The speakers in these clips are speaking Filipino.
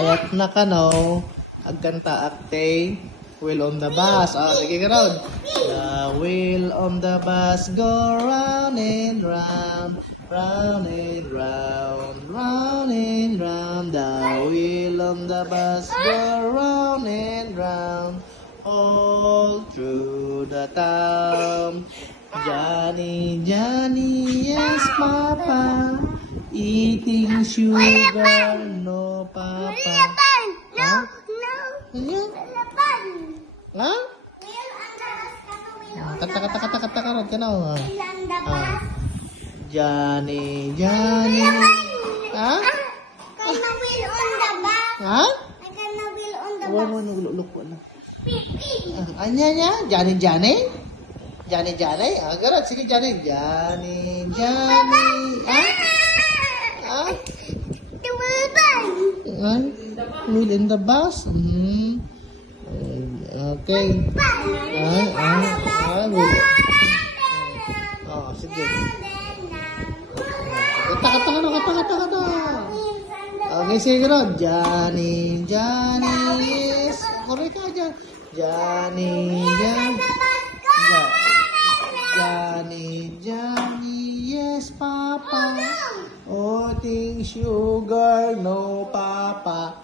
Ayat na ka no, agkanta akte, wheel on the bus. Sige ka ron. The wheel on the bus go round and round, round and round, round and round. The wheel on the bus go round and round, all through the town. Johnny, Johnny, yes, Papa. Eating sugar, no, Papa. No, Huh? no. Ano? Laban. Ha? Wheel on the bus. Wheel on the Kata, kata, kata, kata, kata, kata, Wheel on the bus. Johnny, Johnny. Ha? Can the wheel on the bus? Ha? I can the wheel on the Wala, bus. wala, ulok na. Beep, beep. Anya niya? Johnny, Johnny? Johnny, Johnny? Garat, sige, Johnny. Johnny, Johnny. Ha? Ha? The wheel bus. Ay, wheel in the bus? Okay. Wheel. Sige. Kata, kata, kata, kata, kata, kata. Okay, sige ron. Johnny, Johnny, yes. Correct ka dyan. Johnny, Johnny. Johnny, Johnny, yes, Papa. Eating sugar, no, Papa.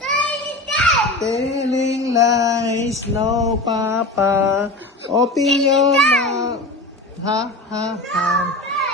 Telling lies, no, Papa. Open your mouth. Ha, ha, ha.